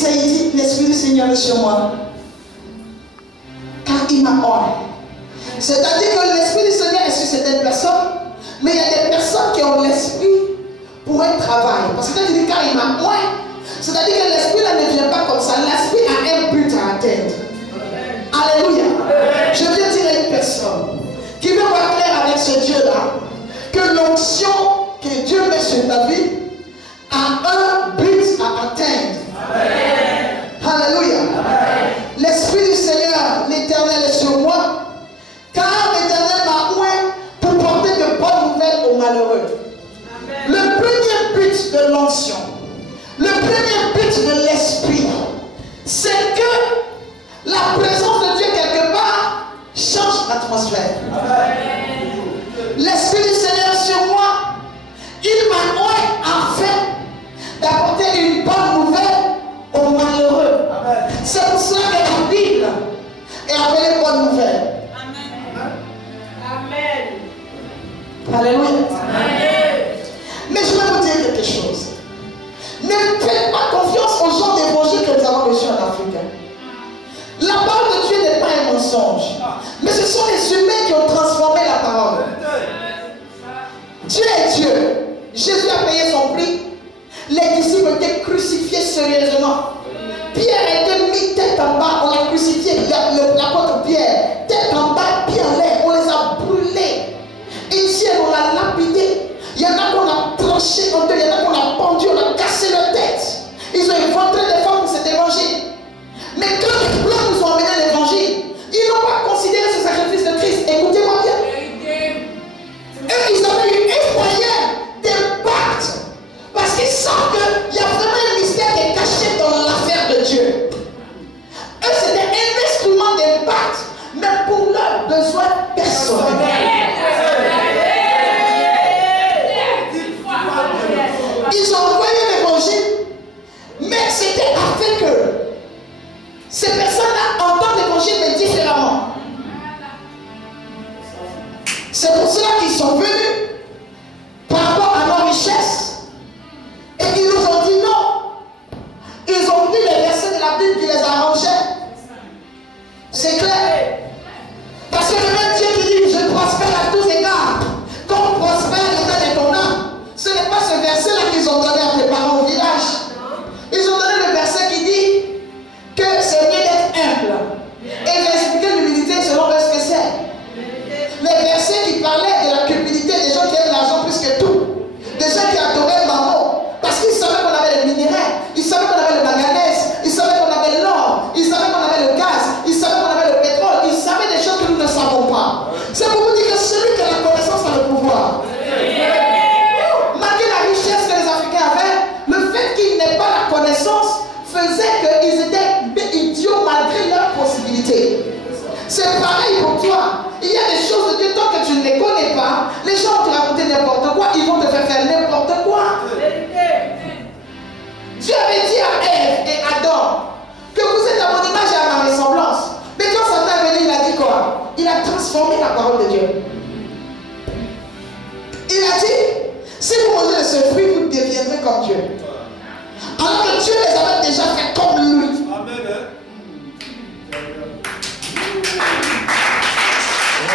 Isaïe dit, l'Esprit du Seigneur est sur moi, car il m'a oint. C'est-à-dire que l'Esprit du Seigneur est sur certaines personnes, mais il y a des personnes qui ont l'Esprit pour un travail. Parce que quand il dit car il m'a oint, c'est-à-dire que l'Esprit là ne vient pas comme ça. L'Esprit a un but à atteindre. Alléluia. Je viens dire à une personne qui veut voir clair avec ce Dieu-là que l'onction que Dieu met sur ta vie a un but à atteindre. Alléluia. L'Esprit du Seigneur, l'Éternel est sur moi, car l'Éternel m'a oint pour porter de bonnes nouvelles aux malheureux. Le premier but de l'onction, le premier but de l'Esprit, c'est que la présence de Dieu quelque part change l'atmosphère. L'Esprit du Seigneur sur moi, il m'a oint afin d'apporter une bonne nouvelle aux malheureux. C'est pour cela que la Bible est appelée bonne nouvelle. Amen. Alléluia. Amen. Mais je vais vous dire quelque chose. Ne faites pas confiance aux gens d'évangile que nous avons reçus en Afrique. La parole de Dieu n'est pas un mensonge. Mais ce sont les humains qui ont transformé la parole. Dieu est Dieu. Jésus a payé son prix. Les disciples étaient crucifiés sérieusement. Pierre a été mis tête en bas. On l'a crucifié. L'apôtre Pierre, tête en bas, pied en l'air. On les a brûlés. Ici, on l'a lapidé. Il y en a qu'on a tranché en deux. Il y en a qu'on a pendu. On a cassé leur tête. Ils ont inventé des formes pour cet évangile. Mais quand les Blancs nous ont amené l'évangile, ils n'ont pas considéré ce sacrifice de Christ. Écoutez-moi bien. Eux, ils avaient eu un moyen d'impact. Parce qu'ils savent qu'il y a vraiment un mystère qui est caché dans l'affaire de Dieu. Eux, c'était un instrument d'impact, mais pour leurs besoins personnels. Ils ont envoyé l'évangile, mais c'était afin que ces personnes-là entendent l'évangile, mais différemment. C'est pour cela qu'ils sont venus par rapport à nos richesses. Et ils nous ont dit non. Ils ont pris les versets de la Bible qui les arrangeaient. C'est clair. Parce que le même Dieu qui dit je prospère à tous égards, comme prospère l'état de ton âme. Ce n'est pas ce verset-là qu'ils ont donné à tes parents au village. Ils ont donné le verset qui dit que c'est mieux d'être humble. Et j'ai expliqué l'humilité selon ce que c'est. Les versets qui parlaient de la cupidité des gens qui aiment l'argent plus que tout. Des gens qui adoraient Maman. Parce qu'ils savaient qu'on avait les minéraux. Ils savaient qu'on avait le manganèse. Ils savaient qu'on avait l'or. Ils savaient qu'on avait le gaz. Ils savaient qu'on avait le pétrole. Ils savaient des choses que nous ne savons pas. C'est pour vous dire que celui qui a la connaissance a le pouvoir. Malgré la richesse que les Africains avaient, le fait qu'ils n'aient pas la connaissance faisait qu'ils étaient idiots malgré leurs possibilités. C'est pareil pour toi. Il y a des choses de Dieu, tant que tu ne les connais pas, les gens vont te raconter n'importe quoi, ils vont te faire n'importe quoi. Dieu avait dit à Ève et Adam que vous êtes à mon image et à ma ressemblance. Mais quand Satan est venu, il a dit quoi? Il a transformé la parole de Dieu. Il a dit, si vous mangez de ce fruit, vous deviendrez comme Dieu. Alors que Dieu les avait déjà fait comme lui. Amen.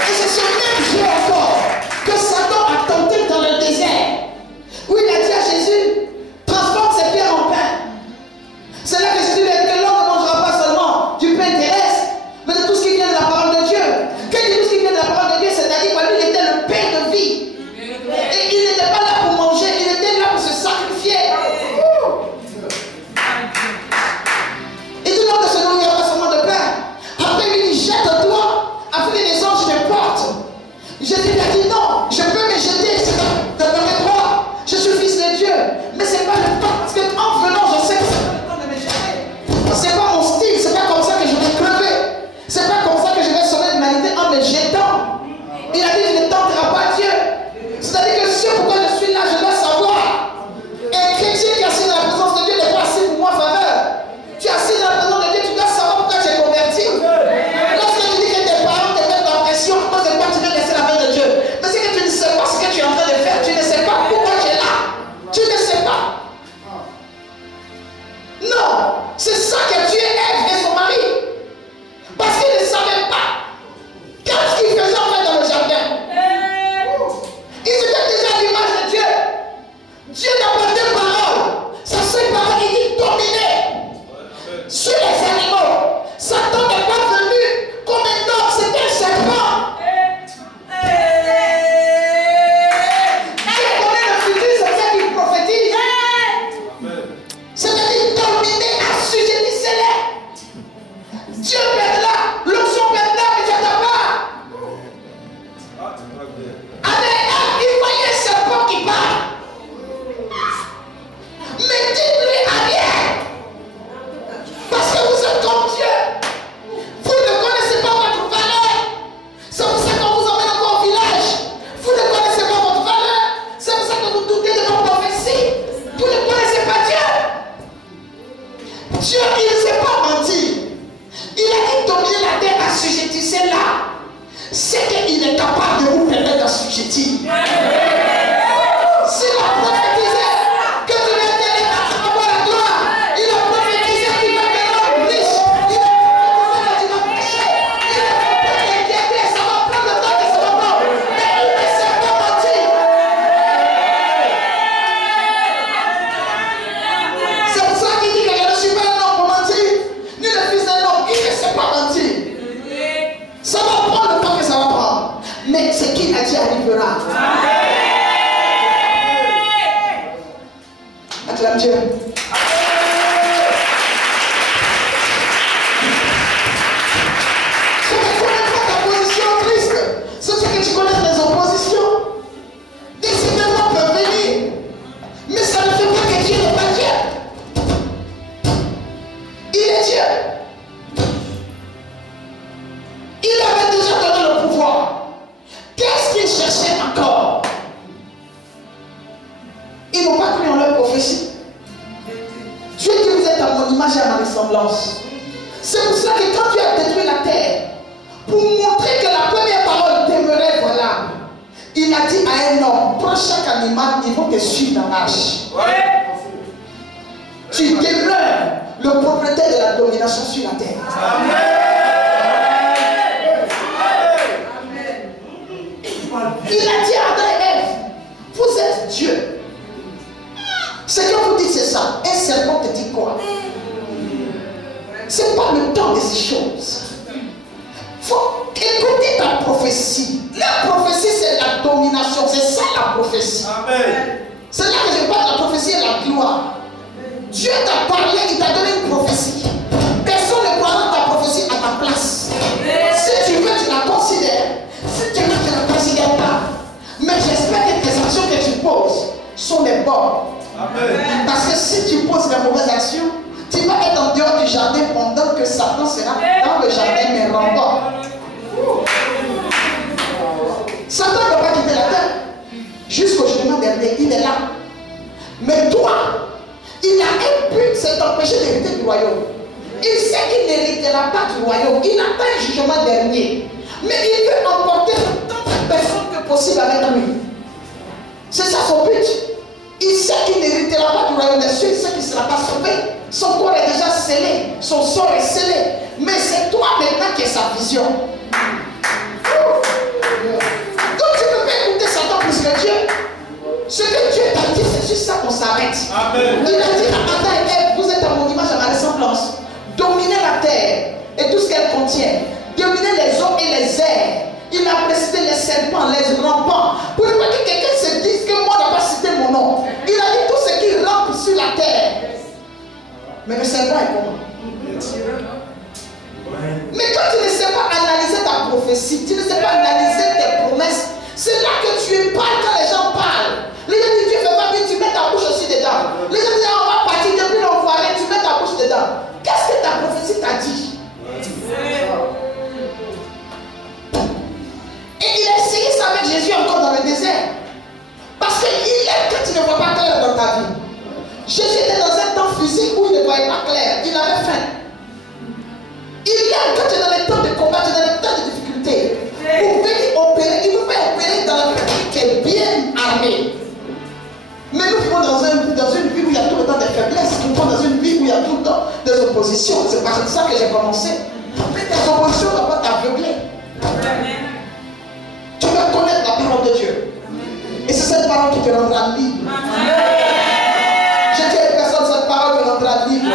Et c'est ce même Dieu encore que Satan a tenté dans le désert, où il a dit à Jésus, transforme ces pierres en pain. C'est là que Jésus lui a dit que l'homme ne mangera pas seulement du pain terrestre, mais de tout ce qui vient de la parole de Dieu. Quand il dit tout ce qui vient de la parole de Dieu, c'est-à-dire que lui, il était le pain de vie. Et il n'était pas là pour manger, il était là pour se sacrifier. sur les animaux. Satan n'est pas venu comme un homme, c'était un serpent. Dieu connaît le futur, c'est ça qu'il prophétise. C'est-à-dire dominer, assujettissez-les. Dieu perdra, l'onction perdra, mais Dieu n'a pas. Il voyait un serpent qui parle. Mais dites-lui à rien. Parce que vous êtes comme Dieu. Vous ne connaissez pas votre valeur. C'est pour ça qu'on vous emmène encore au village. Vous ne connaissez pas votre valeur. C'est pour ça que vous doutez de vos prophéties. Vous ne connaissez pas Dieu. Dieu, il ne sait pas mentir. Il a dit dominer la terre, assujettissez-la. C'est qu'il est capable de vous permettre d'assujettir. S'il a prophétisé que tu vas aller à travers la gloire, il a prophétisé qu'il va te rendre riche, il a prophétisé que tu vas pécher, il a prophétisé que ça va prendre le temps que ça va prendre, mais il ne sait pas mentir. C'est pour ça qu'il dit que je ne suis pas un homme pour mentir, ni le fils d'un homme, il ne sait pas mentir. Ça va prendre le temps que ça va prendre, mais ce qu'il a dit arrivera. Acclame Dieu. Ce que tu connais pas ta position en Christ, c'est ce que tu connais des oppositions. Des événements peuvent venir, mais ça ne fait pas que Dieu n'est pas Dieu. Il est Dieu. Il avait déjà donné le pouvoir. Qu'est-ce qu'il cherchait encore? Ils n'ont pas cru en leur prophétie. Dieu dit vous êtes à mon image et à ma ressemblance. C'est pour ça que quand Dieu a détruit la terre, pour montrer que la première parole demeurait valable, il a dit à un homme, prends chaque animal, ils vont te suivre dans l'arche. Tu demeures le propriétaire de la domination sur la terre. Il a dit à Adam et Ève, vous êtes Dieu. Ce que vous dites, c'est ça. Un serpent te dit quoi? C'est pas le temps de ces choses. Faut écouter ta prophétie. La prophétie, c'est la domination. C'est ça la prophétie. C'est là que je parle de la prophétie et la gloire. Dieu t'a parlé, il t'a donné une prophétie. Personne ne prendra ta prophétie à ta place. Si tu veux, tu la considères. Si tu veux, tu ne la considères pas. Mais j'espère que tes actions que tu poses sont les bonnes. Amen. Parce que si tu poses les mauvaises actions, tu vas être en dehors du jardin pendant que Satan sera dans le jardin mais rempart. Satan ne va pas quitter la terre. Jusqu'au jugement dernier, il est là. Mais toi, il a un but, c'est d'empêcher d'hériter du royaume. Il sait qu'il n'héritera pas du royaume. Il attend un jugement dernier. Mais il veut emporter tant de personnes que possible avec lui. C'est ça son but. Il sait qu'il n'héritera pas du royaume des cieux. Il sait qu'il ne sera pas sauvé. Son corps est déjà scellé. Son sort est scellé. Mais c'est toi maintenant qui es sa vision. Donc tu ne peux pas écouter Satan plus que Dieu. Ce que Dieu t'a dit, c'est juste ça qu'on s'arrête. Il a dit à Adam et Ève, vous êtes à mon image, à ma ressemblance. Dominez la terre et tout ce qu'elle contient. Dominez les eaux et les airs. Il a précité les serpents, les rampants. Pour ne pas que quelqu'un se dise que moi, n'a pas cité mon nom. Il a dit tout ce qui rampe sur la terre. Mais le serpent est comment? Mais quand tu ne sais pas analyser ta prophétie, tu ne sais pas analyser tes promesses, c'est là que tu parles quand les gens parlent. Les gens disent Dieu fait pas bien, tu mets ta bouche aussi dedans. Les gens disent on va partir depuis l'enfoiré, tu mets ta bouche dedans. Qu'est-ce que ta prophétie t'a dit? Et il a essayé ça avec Jésus encore dans le désert. Parce qu'il aime que tu ne vois pas clair dans ta vie. Jésus était dans un temps physique où il ne voyait pas clair. Il avait faim. Il aime que tu es dans les temps de combat, tu es dans les temps de difficulté. Pour venir opérer, il ne peut pas opérer dans la vie qui est bien armée. Mais nous vivons dans une vie où il y a tout le temps des faiblesses. Nous vivons dans une vie où il y a tout le temps des oppositions. C'est par ça que j'ai commencé. Mais tes oppositions ne vont pas t'aveugler. Tu vas connaître la parole de Dieu. Et c'est cette parole qui te rendra libre. Je dis à une personne, cette parole te rendra libre.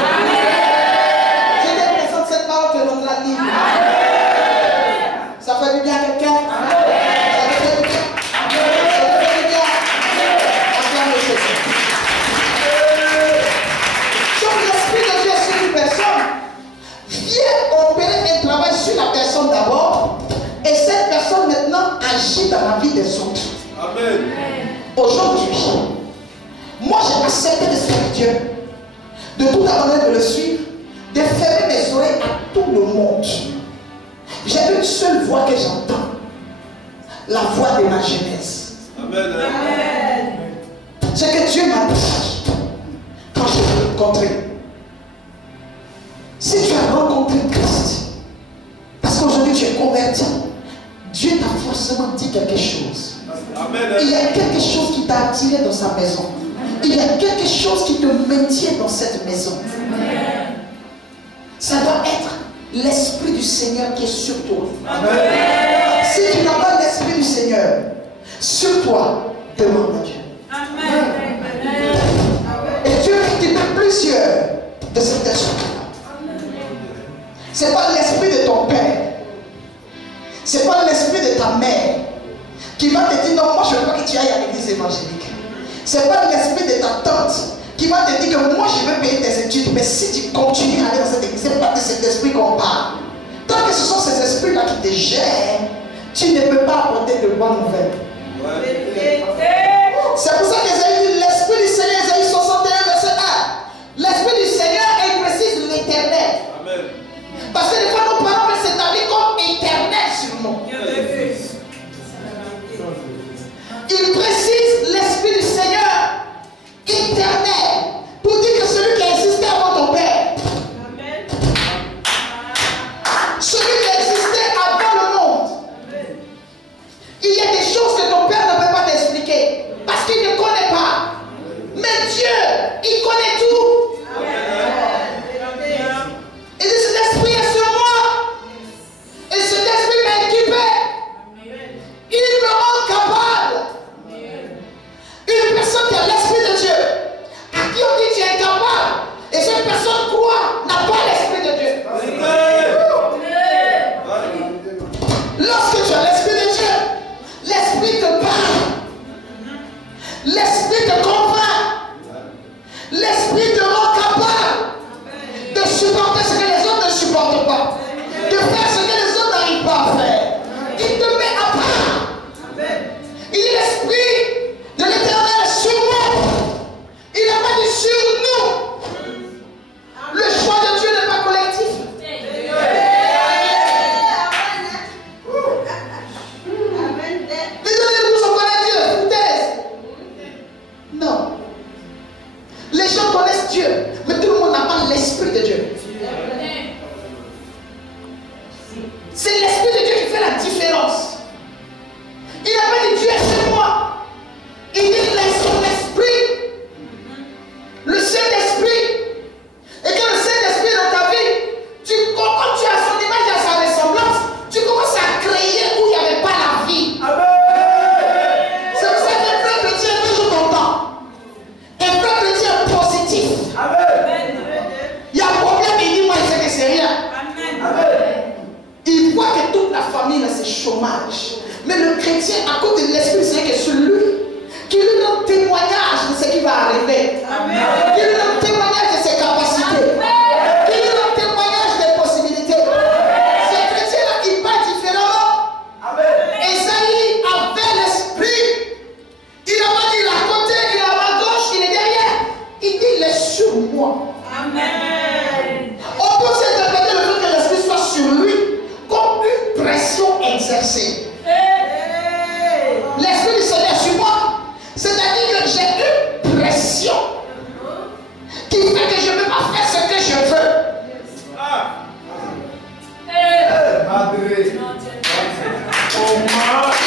agit dans la vie des autres. Amen. Aujourd'hui, moi j'ai accepté de servir Dieu, de tout abandonner, de le suivre, de fermer mes oreilles à tout le monde. J'ai une seule voix que j'entends, la voix de ma jeunesse. Amen. Amen. C'est que Dieu m'a dit quand je l'ai rencontré. Si tu as rencontré Christ, parce qu'aujourd'hui tu es converti, Dieu t'a forcément dit quelque chose. Amen. Il y a quelque chose qui t'a attiré dans sa maison. Il y a quelque chose qui te maintient dans cette maison. Ça doit être l'Esprit du Seigneur qui est sur toi. Amen. Si tu n'as pas l'Esprit du Seigneur sur toi, demande à Dieu. Amen. Et Dieu va quitter plusieurs de cet esprit-là. Ce n'est pas l'esprit de ton père. Ce n'est pas l'esprit de ta mère qui va te dire non, moi je veux pas que tu ailles à l'église évangélique. Ce n'est pas l'esprit de ta tante qui va te dire que moi je veux payer tes études, mais si tu continues à aller dans cette église, ce n'est pas de cet esprit qu'on parle. Tant que ce sont ces esprits-là qui te gèrent, tu ne peux pas apporter de bonnes nouvelles. C'est pour ça qu'Ésaïe dit l'Esprit du Seigneur, Ésaïe 61, verset 1. L'Esprit du Seigneur, il précise l'éternel. Amen. Parce que des fois, nos parents peuvent s'établir comme éternel sur nous. Il précise l'Esprit du Seigneur, éternel, pour dire que celui qui a existé avant ton père, celui qui a existé avant le monde, il y a des choses que ton père ne peut pas t'expliquer parce qu'il ne connaît pas. Mais Dieu, il connaît tout. Il dit cet esprit est sur moi. Et cet esprit m'a équipé. Il me rend capable. Une personne qui a l'esprit de Dieu, à qui on dit tu es incapable, et cette personne croit, n'a pas l'esprit de Dieu. Lorsque tu as l'esprit de Dieu, l'esprit te parle, l'esprit te convainc, l'esprit te rend capable de supporter ce que les autres ne supportent pas, de faire ce que les autres n'arrivent pas à faire. Il te met à part. Il dit l'esprit de l'Éternel est sur moi. Il n'a pas dit sur nous. Le choix de Dieu n'est pas collectif. Les gens on connaît Dieu, foutaise. Non. Les gens connaissent Dieu, mais tout le monde n'a pas l'esprit de Dieu. C'est l'esprit de Dieu qui fait la différence. Il n'a pas dit Dieu est chez moi. Il dit laisse son esprit, le Saint-Esprit. Et quand le Saint-Esprit est dans ta vie, quand tu as son image et sa ressemblance, tu commences à créer où il n'y avait pas la vie. C'est pour ça qu'un vrai chrétien est toujours content. Un vrai chrétien est positif. Il y a un problème, il dit moi je sais que c'est rien. Il voit que toute la famille c'est chômage. Mais le chrétien, à cause de l'esprit, c'est que celui qui lui donne témoignage de ce qui va arriver, qui lui donne témoignage de ses capacités, qui lui donne témoignage des possibilités. Ce chrétien-là, il part différemment. Esaïe avait l'esprit. Il n'a pas dit à côté, il est à ma gauche, il est derrière. Il dit il est sur moi. On peut s'interpréter le fait que l'esprit soit sur lui comme une pression exercée. L'esprit du Seigneur sur moi, c'est-à-dire que j'ai une pression qui fait que je ne peux pas faire ce que je veux.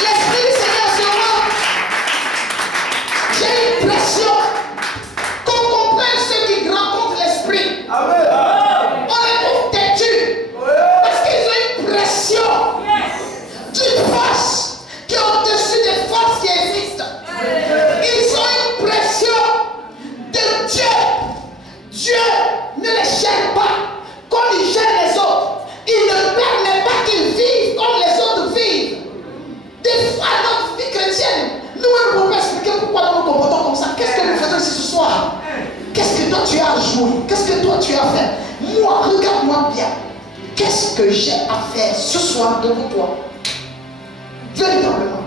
L'esprit du Seigneur sur moi, j'ai une pression. Qu'on comprenne ceux qui rencontrent l'esprit. On les trouve têtus parce qu'ils ont une pression d'une force qui est au-dessus des forces qui existent. Ils ont une pression de Dieu. Dieu ne les gère pas comme il gère les autres. Il ne permet pas qu'ils vivent comme les autres vivent. Des fois, notre vie chrétienne, nous ne pouvons pas expliquer pourquoi nous nous comportons comme ça. Qu'est-ce que nous faisons ici ce soir? Qu'est-ce que toi tu as joué? Qu'est-ce que toi tu as fait? Moi, regarde-moi bien. Qu'est-ce que j'ai à faire ce soir devant toi? Véritablement.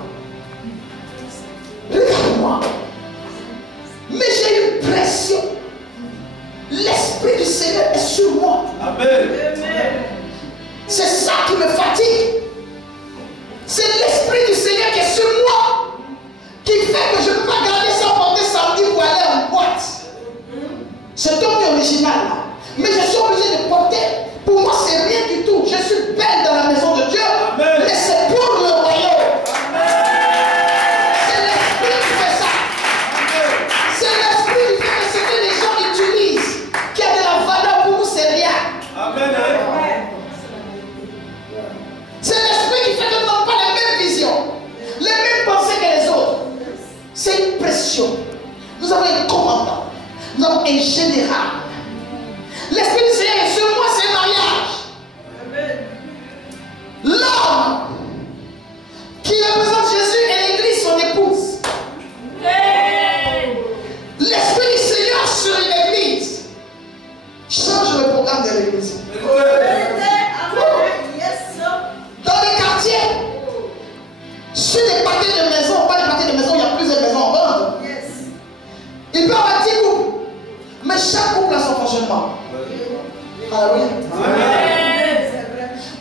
l'Esprit du Seigneur est sur moi. Amen. C'est ça qui me fatigue. C'est l'Esprit du Seigneur qui est sur moi, qui fait que je ne peux pas garder ça porter samedi pour aller en boîte. C'est ton original là. Mais je suis obligé de porter. Pour moi, c'est rien du tout. Je suis belle dans la maison de Dieu. Amen. Mais c'est pour le royaume. C'est l'Esprit qui fait ça. C'est l'Esprit qui fait que ce que les gens utilisent, qui a de la valeur pour nous, c'est rien. Amen. C'est l'Esprit qui fait que nous n'avons pas la même vision, les mêmes pensées que les autres. C'est une pression. Nous avons un commandant. Nous avons un général. L'Esprit du Seigneur est sur moi, c'est un mariage. L'homme qui représente Jésus et l'Église, son épouse. L'Esprit du Seigneur sur l'Église change le programme de l'Église. Dans les quartiers, sur les pâtés de maison, pas les pâtés de maison, il y a plusieurs maisons en bande. Il peut y avoir 10 couples, mais chaque couple a son fonctionnement. Alléluia.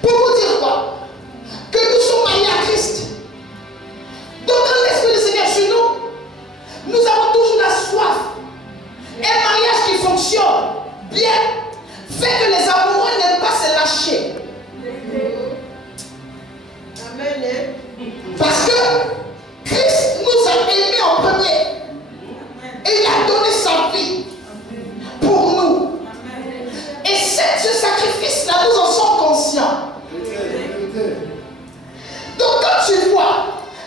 Pour vous dire quoi? Que nous sommes mariés à Christ. Donc quand l'Esprit du Seigneur est sur nous, nous avons toujours la soif. Un mariage qui fonctionne bien fait que les amoureux n'aiment pas se lâcher. Parce que Christ nous a aimés en premier. Et il a donné sa vie pour nous. Et ce sacrifice-là, nous en sommes conscients. Donc quand tu vois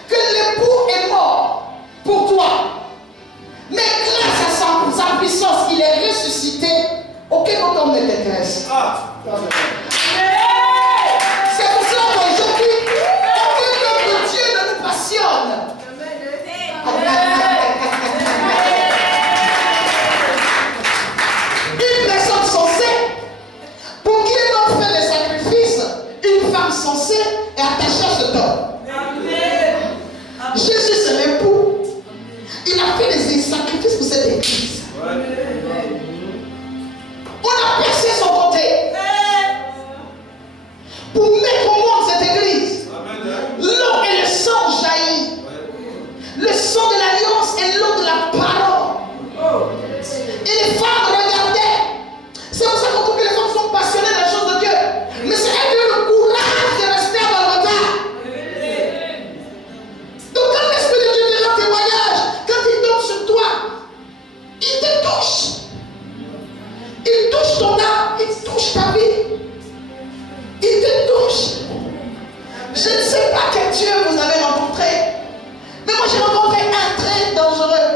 que l'époux est mort pour toi, mais grâce à sa puissance, il est ressuscité, aucun autre homme ne t'intéresse. C'est pour cela qu'aujourd'hui, aucun homme de Dieu ne nous passionne. Une personne censée, pour qui un homme fait des sacrifices, une femme censée est attachée à cet homme. Jésus, c'est l'époux. Il a fait des sacrifices pour cette église. On a percé son côté pour mettre au monde cette église. L'eau et le sang jaillit. Le sang de l'alliance et l'eau de la parole. Et les femmes regardaient. C'est pour ça qu'on trouve que les femmes sont passionnées dans les choses de Dieu. Mais c'est elles qui ont le courage de rester dans le regard. Donc quand l'Esprit de Dieu te rend témoignage, quand il tombe sur toi, il te touche. Il touche ton âme, il touche ta vie. Il te touche. Je ne sais pas quel Dieu vous avez rencontré. Mais moi j'ai rencontré un très dangereux.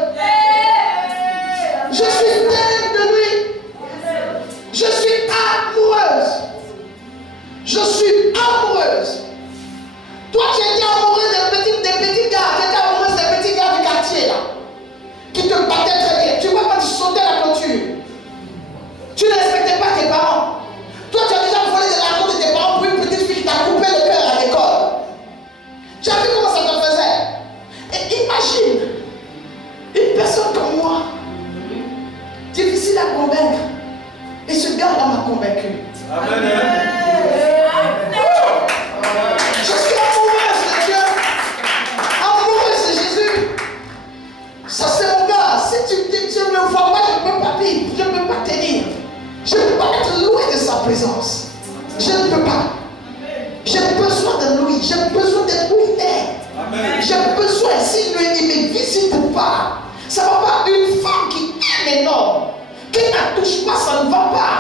Je suis dingue de lui. Je suis amoureuse. Je suis amoureuse. Toi tu étais amoureuse des petits gars. Tu étais amoureuse des petits gars du quartier là. Qui te battaient très bien. Tu vois quand tu sautais la clôture. Tu ne respectais pas tes parents. Toi tu as déjà volé de l'argent de tes parents pour une petite fille qui t'a coupé le cœur à l'école. Tu as vu comment ça te faisait? Et imagine une personne comme moi, difficile à convaincre. Et ce gars-là m'a convaincu. Amen. Je suis amoureuse de Dieu, amoureuse de Jésus. Ça c'est mon gars. Si tu ne me vois pas, je ne peux pas vivre, je ne peux pas tenir. Je ne peux pas être loin de sa présence. Je ne peux pas. J'ai besoin de lui, j'ai besoin d'être où il est. J'ai besoin, s'il ne me visite pas, ça ne va pas. Une femme qui aime un homme, qui ne touche pas, ça ne va pas.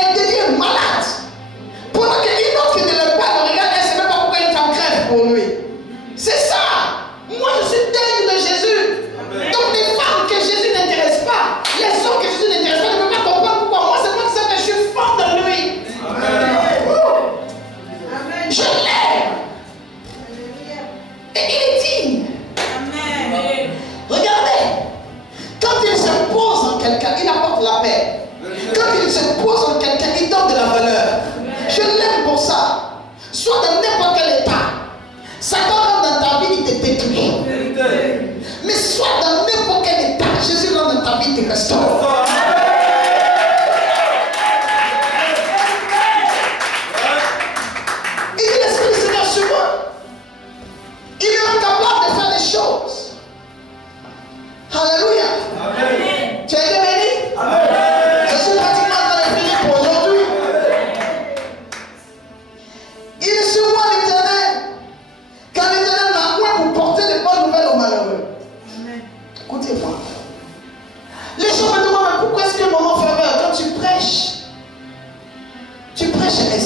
Elle devient malade. Pendant qu'une autre qui ne l'aime pas, regarde, elle ne sait même pas pourquoi il est en grève pour lui. C'est ça. Moi, je suis dingue de Jésus. Donc, les femmes que Jésus n'intéresse pas, les hommes que Jésus n'intéresse pas, ne peuvent pas comprendre pourquoi. Moi, c'est pour ça que je suis fan de lui. Je l'aime. Et il est digne. Regardez. Quand il se pose en quelqu'un, il apporte la paix. Quand il se pose en quelqu'un, il donne de la valeur. Je l'aime pour ça. Soit dans n'importe quel état. Satan rentre dans ta vie, il te détruit. Mais soit dans n'importe quel état, Jésus rentre dans ta vie, il te restaure.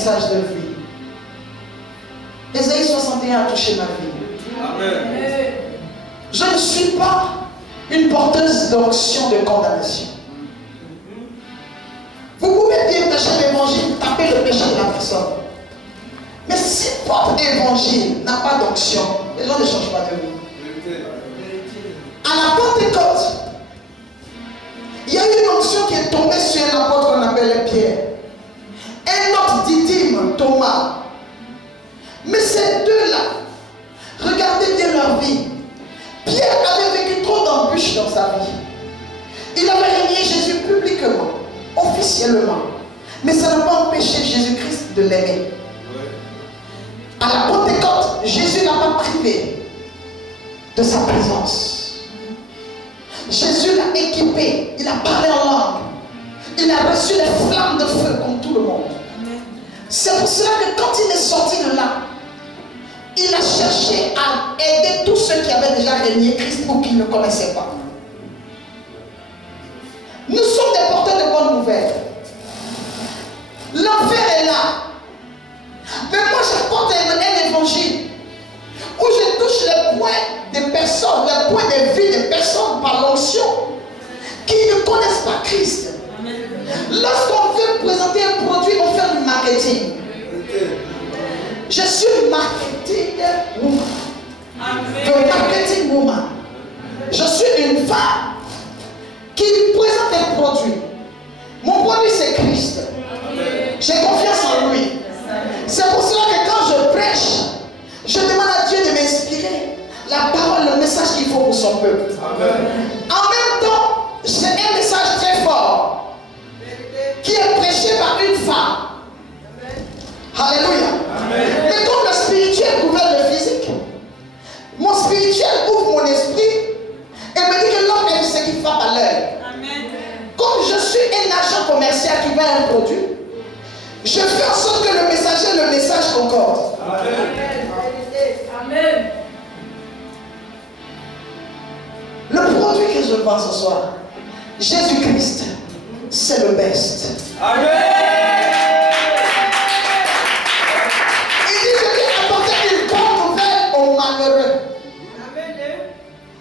message de vie. Ésaïe 61 a touché ma vie. Amen. Je ne suis pas une porteuse d'onction de condamnation. Vous pouvez bien cacher l'évangile, taper le péché de la personne. Mais si votre évangile n'a pas d'onction, les gens ne changent pas de vie. À la Pentecôte, il y a eu une onction qui est tombée sur un apôtre qu'on appelait Pierre. Un autre Didyme, Thomas. Mais ces deux-là, regardez bien leur vie. Pierre avait vécu trop d'embûches dans sa vie. Il avait renié Jésus publiquement, officiellement. Mais ça n'a pas empêché Jésus-Christ de l'aimer. À la Pentecôte, Jésus n'a pas privé de sa présence. Jésus l'a équipé, il a parlé en langue. Il a reçu les flammes de feu comme tout le monde. C'est pour cela que quand il est sorti de là, il a cherché à aider tous ceux qui avaient déjà renié Christ ou qui ne connaissaient pas. Nous sommes des porteurs de bonnes nouvelles. L'enfer est là. Mais moi j'apporte un évangile où je touche les points des personnes, les points de vie des personnes par l'onction qui ne connaissent pas Christ. Lorsqu'on veut présenter un produit, on fait du marketing. Je suis marketing woman. The marketing woman. Je suis une femme qui présente un produit. Mon produit c'est Christ. J'ai confiance en lui. C'est pour cela que quand je prêche, je demande à Dieu de m'inspirer la parole, le message qu'il faut pour son peuple. Amen. En même temps, c'est un message très fort qui est prêché par une femme. Alléluia. Amen. Mais comme le spirituel couvert le physique, mon spirituel ouvre mon esprit et me dit que l'homme aime ce qui frappe à l'œil. Comme je suis un agent commercial qui vend un produit, je fais en sorte que le messager, le message concorde. Amen. Amen. Le produit que je vends ce soir, Jésus-Christ, c'est le best. Amen. Il dit, je viens apporter une bonne nouvelle aux malheureux.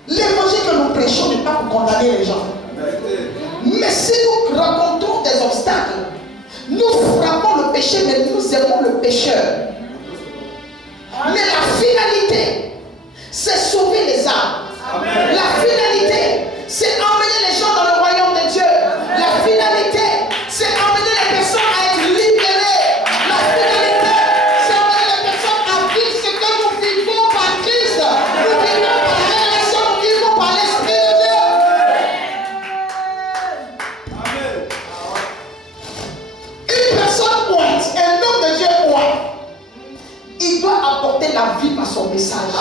L'évangile que nous prêchons n'est pas pour condamner les gens. Mais si nous rencontrons des obstacles, nous frappons le péché, mais nous aimons le pécheur. Mais la finalité, c'est sauver les âmes. Amen. La finalité, c'est emmener les gens dans le royaume de Dieu. Amen. La finalité, c'est emmener les personnes à être libérées. La finalité, c'est emmener les personnes à vivre ce que nous vivons par Christ. Nous vivons par la révélation, nous vivons par l'Esprit de Dieu. Amen. Une personne pointe, un homme de Dieu pointe. Il doit apporter la vie par son message.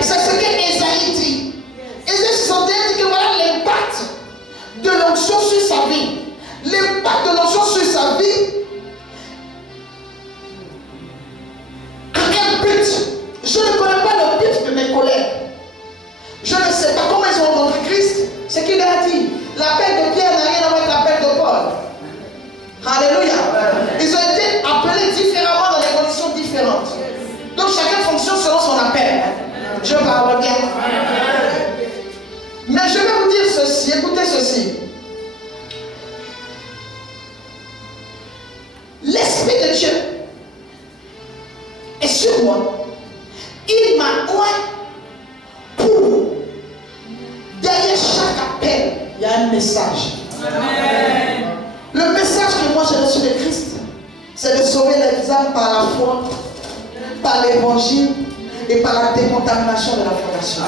C'est ce que Ésaïe dit. Ésaïe 61 dit que voilà l'impact de l'onction sur sa vie. L'impact de l'onction sur sa vie a un but. Je ne connais pas le but de mes collègues. Je ne sais pas comment ils ont rencontré Christ. Ce qu'il a dit. L'appel de Pierre n'a rien à voir avec l'appel de Paul. Alléluia. Ils ont été appelés différemment dans des conditions différentes. Donc chacun fonctionne selon son appel. Je parle bien. Mais je vais vous dire ceci, écoutez ceci. L'Esprit de Dieu est sur moi. Il m'a oint pour, derrière chaque appel, il y a un message. Amen. Le message que moi j'ai reçu de Christ, c'est de sauver les âmes par la foi, par l'évangile et par la décontamination de la fondation.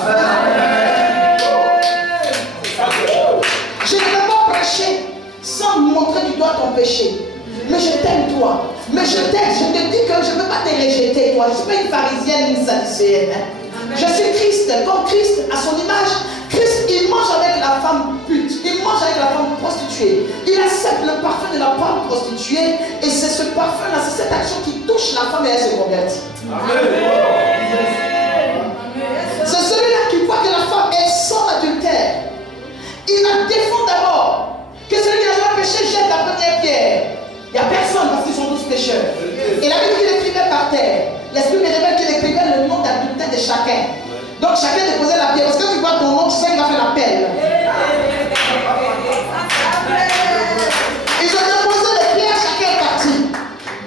Je ne vais pas prêcher sans montrer du doigt ton péché. Mais je t'aime toi. Mais je t'aime. Je te dis que je ne veux pas te rejeter toi. Je ne suis pas une pharisienne, une sadducéenne. Je suis Christ. Comme Christ, à son image, Christ, il mange avec la femme pute. Il mange avec la femme prostituée. Il accepte le parfum de la femme prostituée. Et c'est ce parfum-là, c'est cette action qui touche la femme et elle se convertit. C'est celui-là qui voit que la femme est sans adultère. Il la défend d'abord. Que celui qui n'a jamais péché jette la première pierre. Il n'y a personne parce qu'ils sont tous pécheurs. par terre. L'esprit me révèle qu'il écrivait le nom d'adultère de chacun. Donc chacun déposait la pierre. Parce que quand tu vois ton nom, tu sais qu'il va faire l'appel. Ils ont déposé les pierres, chacun est parti.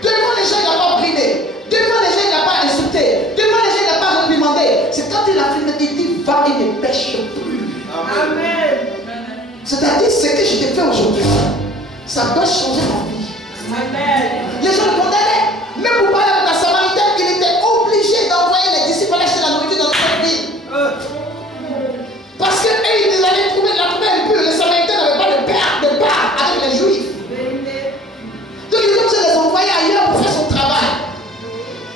Devant les gens, il n'a pas brimé. Devant les gens, il n'a pas insulté. Devant les gens, il n'a pas réprimandé. C'est quand il a fini, il dit va et ne pêche plus. Amen. C'est-à-dire ce que je t'ai fait aujourd'hui, ça doit changer ma vie. Amen. Les gens le condamnaient. Même pour parler avec la Samaritaine, il était obligé d'envoyer les disciples acheter la nourriture dans notre ville. Parce que eux, ils allaient trouver la trouver impure. Les Samaritains n'avaient pas de part avec les Juifs. Donc ils ont besoin de les envoyer ailleurs pour faire son travail.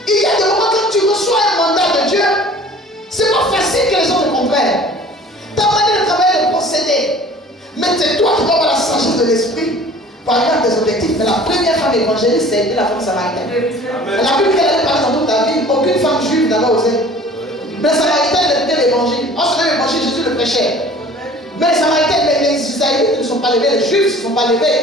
Il y a des moments quand tu reçois un mandat de Dieu, c'est pas facile que les gens te comprennent. Ta manière de travailler, de procéder. Mais c'est toi qui dois avoir la sagesse de l'esprit pour arriver à tes objectifs. Mais la première femme évangéliste, c'était la femme samaritaine. La Bible, qu'elle allait parler dans toute la ville, aucune femme juive n'avait osé. Mais les Samaritains, ils écoutaient l'évangile. En ce même évangile, Jésus le prêchait. Mais les Samaritains, les Israélites ne sont pas levés, les Juifs ne sont pas levés.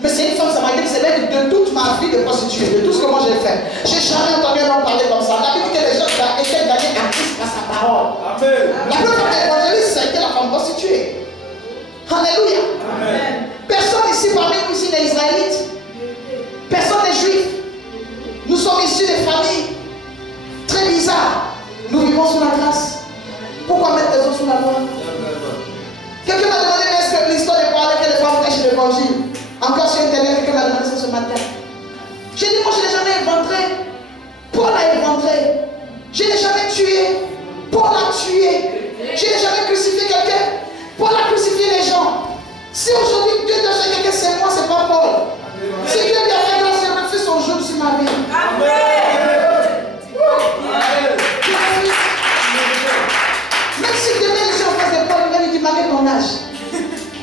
Mais c'est une femme samaritaine qui s'est levée de toute ma vie de prostituée, de tout ce que moi j'ai fait. J'ai jamais entendu un homme parler comme ça. La Bible dit que les gens étaient gagnés à Christ par sa parole. Amen. La première femme évangéliste, ça a été la femme prostituée. Alléluia. Amen. Personne ici parmi nous ici n'est israélite. Personne n'est juif. Nous sommes issus des familles très bizarres. Nous vivons sous la grâce. Pourquoi mettre les autres sous la loi? Quelqu'un m'a demandé est-ce que l'histoire n'est pas avec les femmes prêchent l'évangile. Encore sur internet, quelqu'un m'a demandé ça ce matin. J'ai dit moi je n'ai jamais inventé. Paul a inventé. Je n'ai jamais tué. Paul a tué. Je n'ai jamais crucifié quelqu'un. Paul a crucifié les gens. Si aujourd'hui Dieu doit faire quelqu'un, c'est moi, c'est pas Paul. Si Dieu lui a fait grâce, il refuse son jour sur ma vie. Même si demain les gens fassent des Paul, il va lui demander ton âge.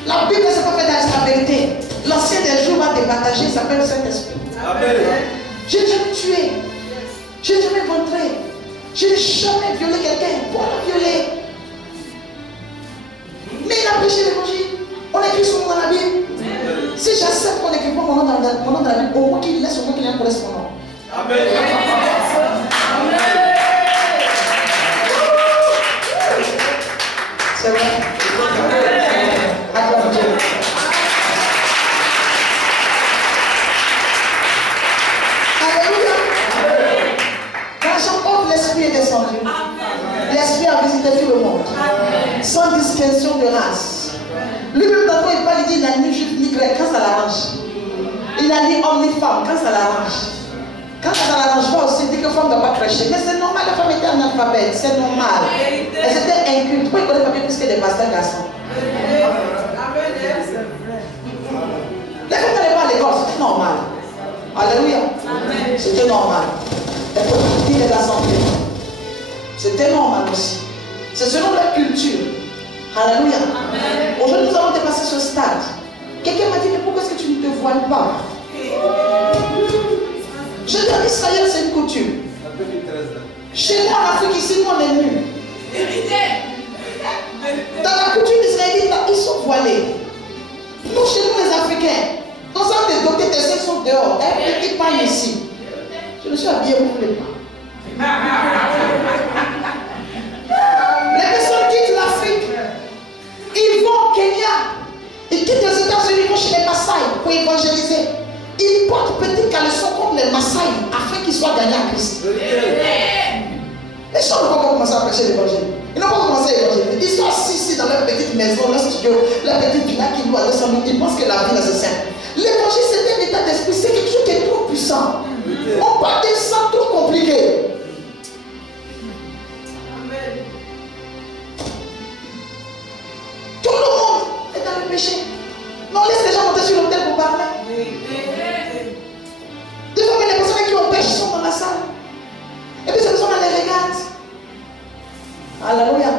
La Bible ne s'est pas fait d'âge, c'est la vérité. L'ancien des jours va départager, ça s'appelle le Saint-Esprit. Je n'ai jamais tué. Je n'ai jamais montré. Je n'ai jamais violé quelqu'un. Paul a violé. Mais il a prêché l'évangile. On écrit son nom dans la Bible. Si j'accepte qu'on n'écrit pas mon nom dans la Bible, au moins qu'il laisse au moins qu'il y ait un correspondant. Amen. C'est vrai. Acclame Dieu. Alléluia. Quand Jean ouvre, l'Esprit est descendu. L'Esprit a visité tout le monde. Sans distinction de race. Lui-même, quand il parle, il dit il n'a ni juif ni grec quand ça l'arrange. Il n'a ni homme ni femme quand ça l'arrange. Quand ça ne l'arrange pas aussi, il dit que la femme ne doit pas crècher. Mais c'est normal, la femme était analphabète, c'est normal. Elle était inculte. Pourquoi il connaît pas bien plus que des pasteurs garçons? Les femmes n'allaient pas à l'école, c'était normal. Alléluia. C'était normal. Elle pouvait dire la santé. C'était normal aussi. C'est selon leur culture. Alléluia. Aujourd'hui, nous avons dépassé ce stade. Quelqu'un m'a dit, mais pourquoi est-ce que tu ne te voiles pas? Je dis en Israël, c'est une coutume. Chez moi, en Afrique, ici, nous, on est nus. Dans la coutume israélite, ils sont voilés. Nous, chez nous, les Africains, nos hommes des dotés des seins sont dehors. Ils parlent ici. Je me suis habillé, vous ne voulez pas. Les personnes quittent l'Afrique. Ils vont au Kenya. Ils quittent les États-Unis, ils vont chez les Maasai pour évangéliser. Ils portent petit caleçon comme les Maasai afin qu'ils soient gagnés à Christ. Les gens n'ont pas commencé à prêcher l'évangile. Ils n'ont pas commencé à évangéliser. Ils sont assis ici dans leur petite maison, leur studio, leur petite villa qui loue à 200 000. Ils pensent que la vie c'est simple. L'évangile, c'est un état d'esprit. C'est quelque chose qui est trop puissant. On parle de ça trop compliqué. Tout le monde est dans le péché. Mais on laisse les gens monter sur l'autel pour parler. Des fois, les personnes qui ont péché sont dans la salle. Et puis, ces personnes, on les regarde. Alléluia.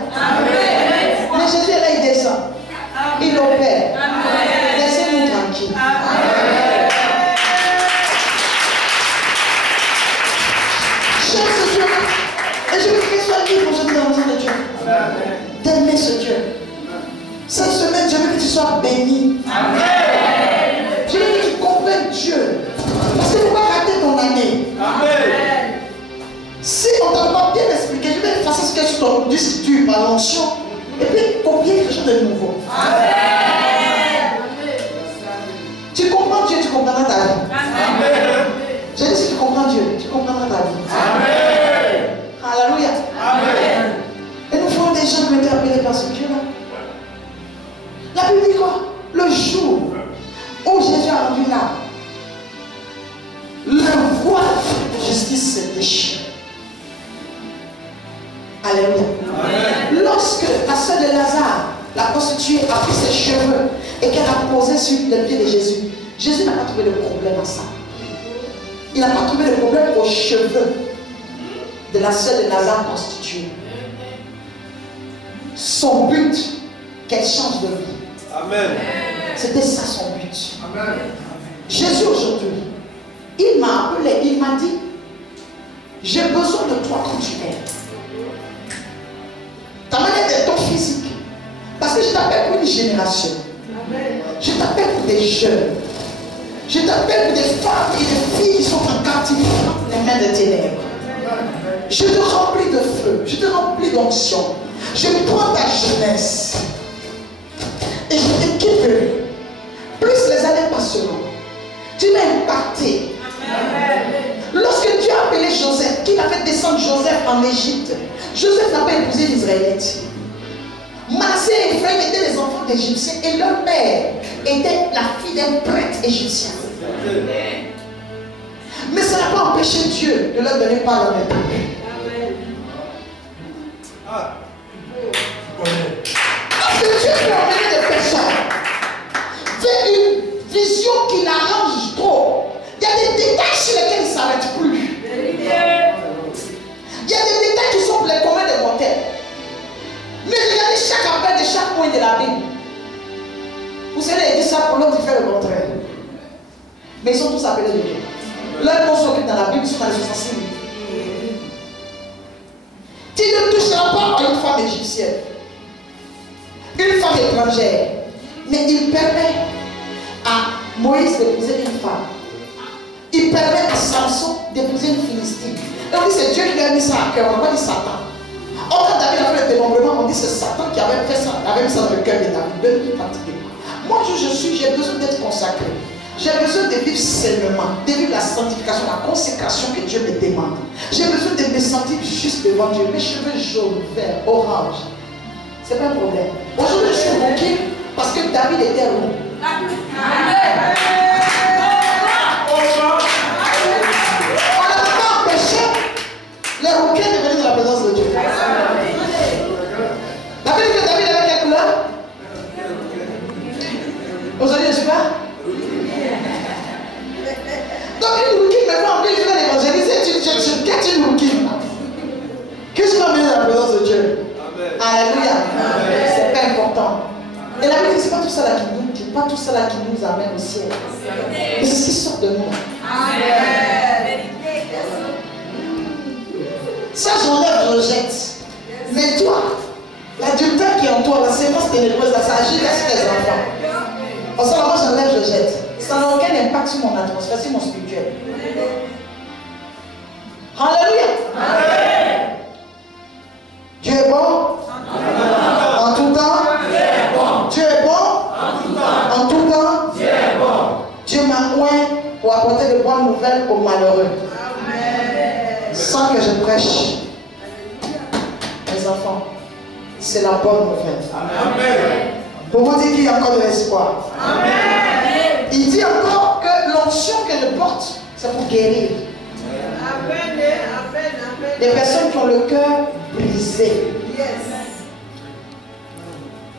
Mais Jésus est là, il descend. Il opère. Laissez-nous tranquilles. J'aime ce Dieu. Et je veux qu'il soit libre aujourd'hui dans le nom de Dieu. D'aimer ce Dieu. Cette semaine, je veux que tu sois béni. Je veux que tu comprennes Dieu. Parce que tu ne peux pas rater ton année. on t'a pas bien expliqué, je vais effacer ce que tu t'en dis tu par l'onction. Et puis copier quelque chose de nouveau. Amen. Tu comprends Dieu, tu comprendras ta vie. Amen. J'ai dit si tu comprends Dieu, tu comprendras ta vie. Amen. Alléluia. Amen. Et nous ferons des gens qui ont été appelés par ce Dieu-là. La Bible dit quoi? Le jour où Jésus a rendu là, le voile de justice s'est déchiré. Alléluia. Amen. Lorsque la sœur de Lazare, la prostituée, a pris ses cheveux et qu'elle a posé sur les pieds de Jésus, Jésus n'a pas trouvé de problème à ça. Il n'a pas trouvé de problème aux cheveux de la sœur de Lazare prostituée. Son but, qu'elle change de vie. Amen. C'était ça son but. Amen. Jésus aujourd'hui, il m'a appelé, il m'a dit, j'ai besoin de toi quand tu es. Ta manière d'être ton physique. Parce que je t'appelle pour une génération. Je t'appelle pour des jeunes. Je t'appelle pour des femmes et des filles qui sont en captivité entre les mains des ténèbres. Je te remplis de feu, je te remplis d'onction. Je prends ta jeunesse et je t'équipe. Plus les années passeront, tu m'as impacté. Lorsque Dieu a appelé Joseph, qu'il a fait descendre Joseph en Égypte, Joseph n'a pas épousé l'Israélite. Manassé et Ephraïm étaient les enfants d'Égyptiens et leur père était la fille d'un prêtre égyptien. Mais ça n'a pas empêché Dieu de leur donner part dans les peuples. Parce que Dieu peut emmener des personnes vers une vision qui l'arrange trop. Il y a des détails sur lesquels il ne s'arrête plus. Il y a des détails qui sont pour les communs des mortels. Mais regardez chaque appel de chaque point de la Bible. Vous savez, il dit ça pour l'autre, il fait le contraire. Mais ils sont tous appelés de Dieu. Leurs noms sont écrits dans la Bible, ils sont dans les 66 livres. Tu ne toucheras pas à une femme égyptienne, une femme étrangère. Mais il permet à Moïse d'épouser une femme. Il permet à Samson d'épouser une Philistine. Et on dit c'est Dieu qui lui a mis ça à cœur, on n'a pas dit Satan. Or, quand David a fait le dénombrement, on dit c'est Satan qui avait fait ça, avait mis ça dans le cœur de David. Ne lui pratiquez pas. Moi, j'ai besoin d'être consacré. J'ai besoin de vivre sainement, de vivre la sanctification, la consécration que Dieu me demande. J'ai besoin de me sentir juste devant Dieu. Mes cheveux jaunes, verts, orange, c'est pas un problème. Aujourd'hui, je suis rouquin parce que David était roux. On n'a pas empêché les rouquins de venir dans la présence de Dieu. La Bible dit que David avait quelle couleur? Aujourd'hui, je suis là. Donc une rouquine, mais moi en plus je vais l'évangéliser, tu gâtes une rouquine. Qu'est-ce qu'on va mener dans la présence de Dieu? Alléluia. C'est pas important. Et la Bible dit, c'est pas tout ça là qui nous amène au ciel. Mais c'est ce qui sort de nous. Ça j'enlève, je rejette. Mais toi, l'adultère qui est en toi, la sémence ténébreuse, ça agit là sur tes enfants. En ce moment, j'enlève, je jette. Ça n'a aucun impact sur mon atmosphère, sur mon spirituel. Alléluia. Amen. Dieu est bon. En tout temps. Dieu est bon. En tout temps. Dieu est bon. Dieu m'a oint pour apporter de bonnes nouvelles aux malheureux. Amen. Sans que je prêche. Mes enfants, c'est la bonne nouvelle. Amen. Pour vous dire qu'il y a encore de l'espoir. Amen. Il dit encore que l'onction que je porte, c'est pour guérir. Amen. Des personnes qui ont le cœur brisé. Yes.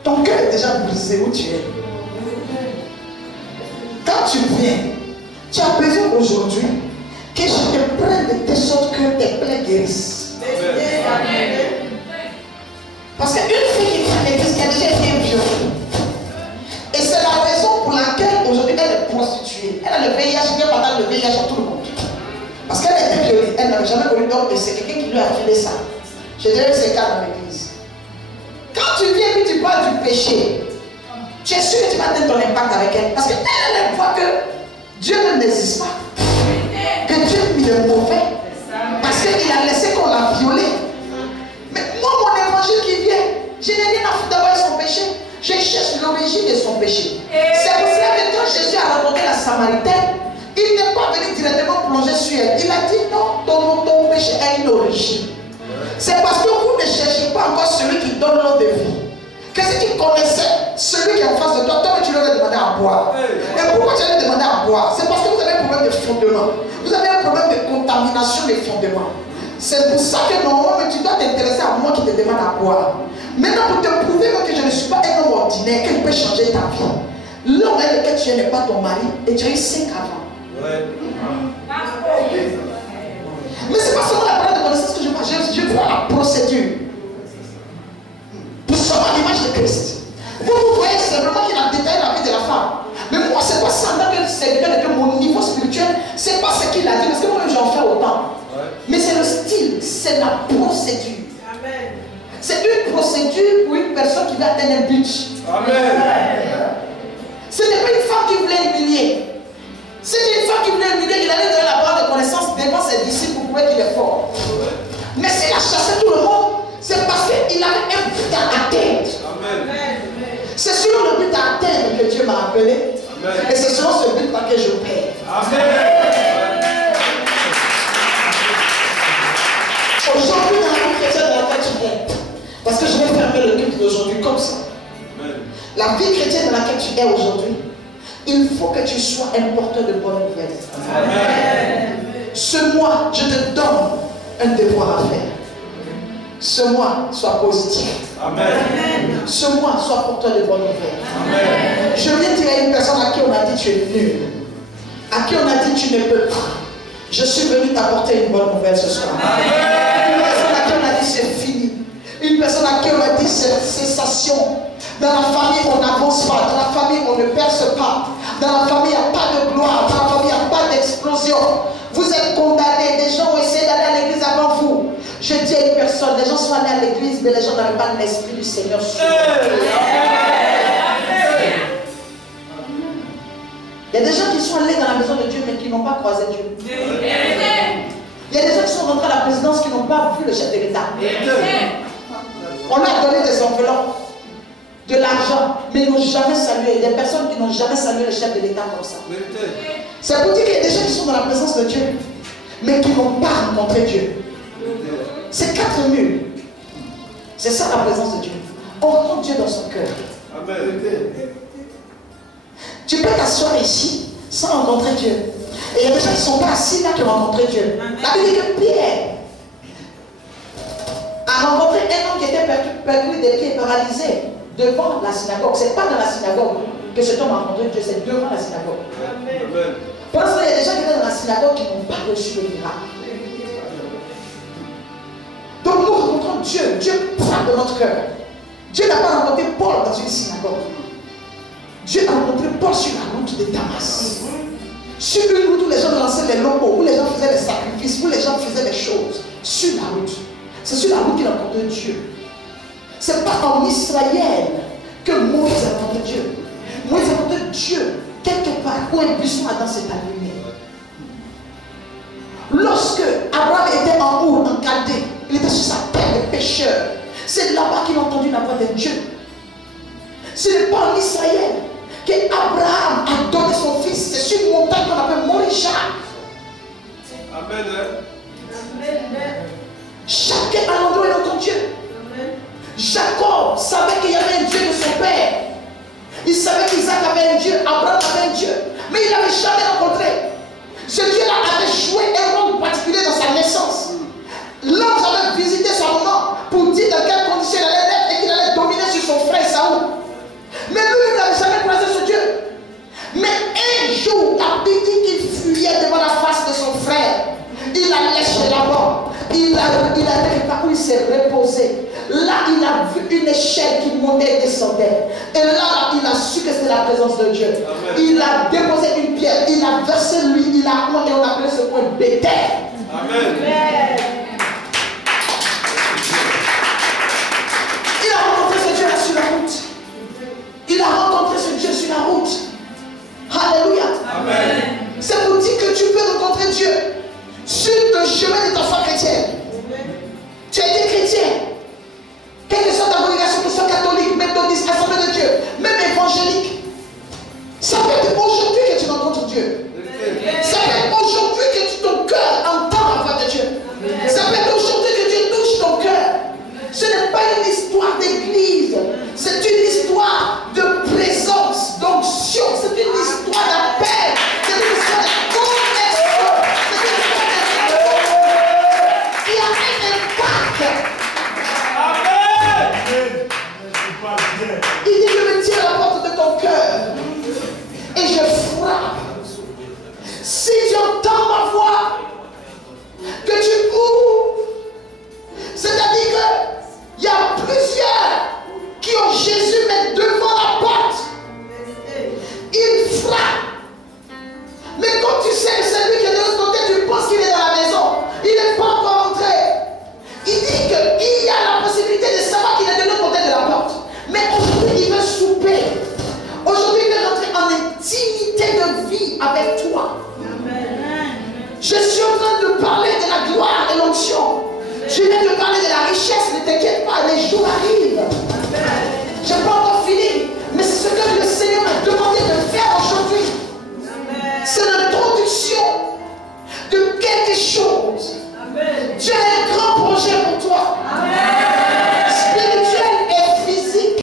Ton cœur est déjà brisé où tu es. Quand tu viens, tu as besoin aujourd'hui que je te prenne de telle sorte que tes plaies guérissent. Amen. Parce qu'une fille qui vient à l'église qui a déjà été violée. Et c'est la raison pour laquelle aujourd'hui elle est prostituée. Elle a le VIH, elle vient partager le VIH à tout le monde. Parce qu'elle a été violée, elle n'avait jamais connu d'homme et c'est quelqu'un qui lui a filé ça. J'ai déjà eu ces cas dans l'église. Quand tu viens et tu parles du péché, tu es sûr que tu vas atteindre ton impact avec elle. Parce qu'elle voit que Dieu n'existe pas. Que Dieu il est mauvais. Parce qu'il a laissé qu'on la viole. de son péché. C'est pour cela que quand Jésus a rencontré la Samaritaine, il n'est pas venu directement plonger sur elle. Il a dit non, ton péché a une origine. C'est parce que vous ne cherchez pas encore celui qui donne l'eau de vie. Que si tu connaissais celui qui est en face de toi, toi tu lui aurais demandé à boire. Et pourquoi tu allais demander à boire? C'est parce que vous avez un problème de fondement. Vous avez un problème de contamination des fondements. C'est pour ça que normalement tu dois t'intéresser à moi qui te demande à boire. Maintenant, pour te prouver que je ne suis pas un homme ordinaire, que je peux changer ta vie. L'homme avec lequel tu n'es pas ton mari et tu as eu 5 avant. Ouais. Mais c'est pas seulement la parole de connaissance que je vois, je vois la procédure. Pour savoir l'image de Christ. Vous voyez simplement qu'il a détaillé la vie de la femme. Mais moi, c'est pas ça, en tant que serviteur, que mon niveau spirituel, c'est pas ce qu'il a dit, parce que moi-même j'en fais autant. Ouais. Mais c'est le style, c'est la procédure. Amen. C'est une procédure pour une personne qui veut atteindre un but. Amen. Ce n'est pas une femme qui voulait humilier. C'était une femme qui voulait humilier, il allait donner la parole de connaissance devant ses disciples pour prouver qu'il est fort. Mais s'il a chassé tout le monde, c'est parce qu'il avait un but à atteindre. C'est selon le but à atteindre que Dieu m'a appelé. Amen. Et c'est selon ce but que je paie. Aujourd'hui, dans la vie chrétienne dans laquelle tu es, parce que je vais fermer le culte d'aujourd'hui comme ça. Amen. La vie chrétienne dans laquelle tu es aujourd'hui, il faut que tu sois un porteur de bonnes nouvelles. Amen. Ce mois, je te donne un devoir à faire. Ce mois, sois positif. Amen. Ce mois, sois porteur de bonnes nouvelles. Amen. Je viens dire à une personne à qui on a dit tu es nul, à qui on a dit tu ne peux pas. Je suis venu t'apporter une bonne nouvelle ce soir. Amen. Une personne à qui on a dit c'est fini. Une personne à qui on a dit c'est cessation. Dans la famille, on n'avance pas. Dans la famille, on ne perce pas. Dans la famille, il n'y a pas de gloire. Dans la famille, il n'y a pas d'explosion. Vous êtes condamnés. Des gens ont essayé d'aller à l'église avant vous. Je dis à une personne, les gens sont allés à l'église, mais les gens n'avaient pas l'esprit du Seigneur sur eux. Il y a des gens qui sont allés dans la maison de Dieu, mais qui n'ont pas croisé Dieu. Il y a des gens qui sont rentrés à la présidence, qui n'ont pas vu le chef de l'État. On a donné des enveloppes, de l'argent, mais ils n'ont jamais salué. Des personnes qui n'ont jamais salué le chef de l'État comme ça. C'est pour dire qu'il y a des gens qui sont dans la présence de Dieu, mais qui n'ont pas rencontré Dieu. C'est 4 murs. C'est ça la présence de Dieu. On rencontre Dieu dans son cœur. Amen. Tu peux t'asseoir ici sans rencontrer Dieu. Et il y a des gens qui ne sont pas assis là qui ont rencontré Dieu. La Bible dit que Pierre a rencontré un homme qui était perdu des pieds, paralysé devant la synagogue. Ce n'est pas dans la synagogue que cet homme a rencontré Dieu, c'est devant la synagogue. Amen. Parce qu'il y a des gens qui étaient dans la synagogue qui n'ont pas reçu le miracle. Donc nous rencontrons Dieu. Dieu frappe dans notre cœur. Dieu n'a pas rencontré Paul dans une synagogue. Dieu a rencontré Paul sur la route de Damas. Sur une route où les gens lançaient les locaux, où les gens faisaient les sacrifices, où les gens faisaient les choses. Sur la route. C'est sur la route qu'il a rencontré Dieu. Ce n'est pas en Israël que Moïse a rencontré Dieu. Moïse a rencontré Dieu quelque part où un buisson Adam s'est allumé. Lorsque Abraham était en Our, en Chaldée, il était sur sa terre de pécheur. C'est là-bas qu'il a entendu la voix de Dieu. Ce n'est pas en Israël qu'Abraham a donné son fils. C'est sur une montagne qu'on appelle Morisha. Amen. Chacun à l'endroit il entend Dieu. Jacob savait qu'il y avait un Dieu de son père. Il savait qu'Isaac avait un Dieu, Abraham avait un Dieu. Mais il n'avait jamais rencontré. Ce Dieu-là avait joué un rôle particulier dans sa naissance. L'ange avait visité son nom pour dire dans quelles conditions il allait naître et qu'il allait dominer sur son frère Saoul. Mais lui, il n'avait jamais croisé ce Dieu. Mais un jour, la Bible dit qu'il fuyait devant la face de son frère. Il a léché là-bas. Il a été quelque part où il s'est reposé. Là, il a vu une échelle qui montait et descendait. Et là, il a su que c'était la présence de Dieu. Amen. Il a déposé une pierre. Il a versé l'huile. Il a et on a appelé ce point Bethel. Amen. Amen. Il a rencontré ce Dieu là sur la route. Il a rencontré ce Dieu sur la route. Alléluia. Amen. C'est pour dire que tu peux rencontrer Dieu sur le chemin de ta foi chrétienne. Tu as été chrétien. Quelle que soit ta congrégation, que ce soit catholique, méthodiste, assemblée de Dieu, même évangélique, Dieu. Ça peut être aujourd'hui que ton cœur entend la voix de Dieu. Ça peut être aujourd'hui que Dieu touche ton cœur. Ce n'est pas une histoire d'église. C'est une histoire de présence, d'onction. C'est une histoire d'appel. C'est une histoire de connexion. C'est une histoire de qui a un impact. Il dit, je me tiens à la porte de ton cœur et je frappe. Si tu entends ma voix, que tu ouvres, c'est-à-dire qu'il y a plusieurs qui ont Jésus mais devant la porte. Il frappe. Mais quand tu sais que c'est lui qui est de l'autre côté, tu penses qu'il est dans la maison. Il n'est pas encore entré. Il dit qu'il y a la possibilité de savoir qu'il est de l'autre côté de la porte. Mais aujourd'hui, il veut souper. Aujourd'hui, il veut rentrer en intimité de vie avec toi. Je suis en train de parler de la gloire et l'onction. Je viens de parler de la richesse. Ne t'inquiète pas, les jours arrivent.